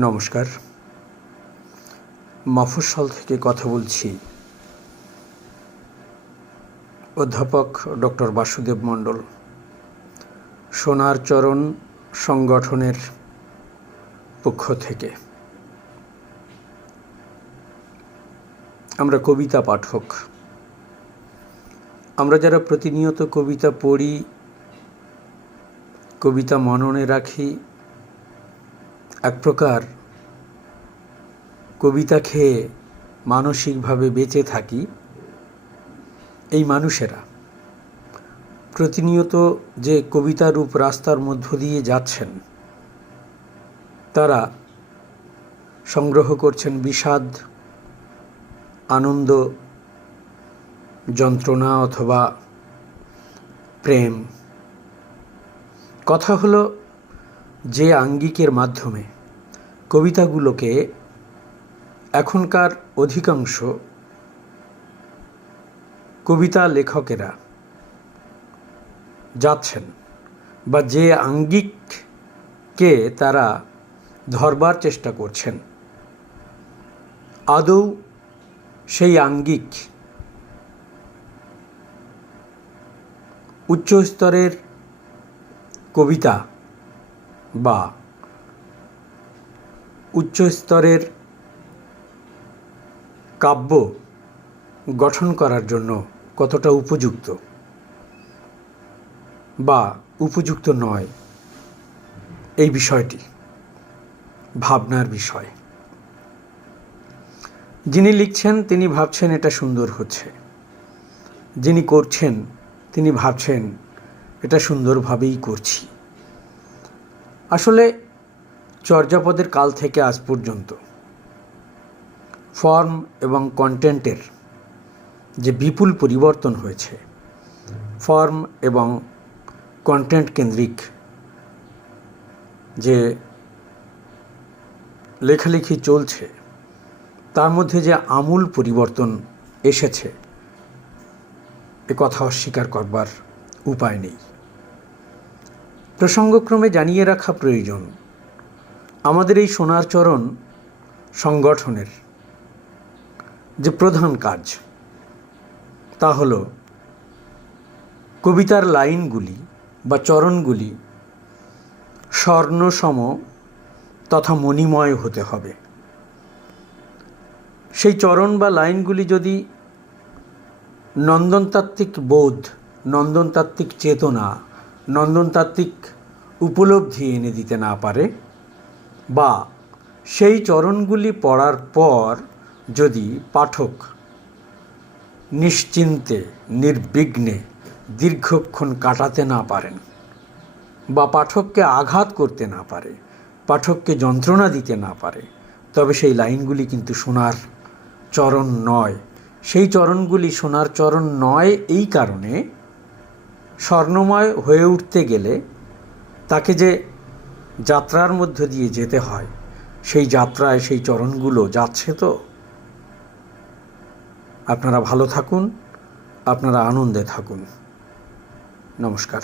নমস্কার। মফস্বল থেকে কথা বলছি। অধ্যাপক ডক্টর বাসুদেব মণ্ডল, সোনার চরণ সংগঠনের পক্ষ থেকে। আমরা কবিতা পাঠক। আমরা যারা প্রতিনিয়ত কবিতা পড়ি, কবিতা মননে রাখি, এক প্রকার কবিতা খেয়ে মানসিকভাবে বেঁচে থাকি, এই মানুষেরা প্রতিনিয়ত যে কবিতারূপ রাস্তার মধ্য দিয়ে যাচ্ছেন, তারা সংগ্রহ করছেন বিষাদ, আনন্দ, যন্ত্রণা অথবা প্রেম। কথা হলো, যে আঙ্গিকের মাধ্যমে কবিতাগুলোকে এখনকার অধিকাংশ কবিতা লেখকেরা যাচ্ছেন, বা যে আঙ্গিককে তারা ধরবার চেষ্টা করছেন, আদৌ সেই আঙ্গিক উচ্চ স্তরের কবিতা বা উচ্চ স্তরের কাব্য গঠন করার জন্য কতটা উপযুক্ত বা উপযুক্ত নয়, এই বিষয়টি ভাবনার বিষয়। যিনি লিখছেন তিনি ভাবছেন এটা সুন্দর হচ্ছে, যিনি করছেন তিনি ভাবছেন এটা সুন্দরভাবেই করছি। আসলে চর্যাপদের কাল থেকে আজ পর্যন্ত ফর্ম এবং কন্টেন্টের যে বিপুল পরিবর্তন হয়েছে, ফর্ম এবং কন্টেন্ট কেন্দ্রিক যে লেখালেখি চলছে, তার মধ্যে যে আমূল পরিবর্তন এসেছে, এ কথা অস্বীকার করবার উপায় নেই। প্রসঙ্গক্রমে জানিয়ে রাখা প্রয়োজন, আমাদের এই সোনার চরণ সংগঠনের যে প্রধান কাজ, তা হল কবিতার লাইনগুলি বা চরণগুলি স্বর্ণসম তথা মণিময় হতে হবে। সেই চরণ বা লাইনগুলি যদি নন্দনতাত্ত্বিক বোধ, নন্দনতাত্ত্বিক চেতনা, নন্দনতাত্ত্বিক উপলব্ধি এনে দিতে না পারে, বা সেই চরণগুলি পড়ার পর যদি পাঠক নিশ্চিন্তে নির্বিঘ্নে দীর্ঘক্ষণ কাটাতে না পারেন, বা পাঠককে আঘাত করতে না পারে, পাঠককে যন্ত্রণা দিতে না পারে, তবে সেই লাইনগুলি কিন্তু সোনার চরণ নয়। সেই চরণগুলি সোনার চরণ নয় এই কারণে, স্বর্ণময় হয়ে উঠতে গেলে তাকে যে যাত্রার মধ্য দিয়ে যেতে হয়, সেই যাত্রায় সেই চরণগুলো যাচ্ছে। তো আপনারা ভালো থাকুন, আপনারা আনন্দে থাকুন। নমস্কার।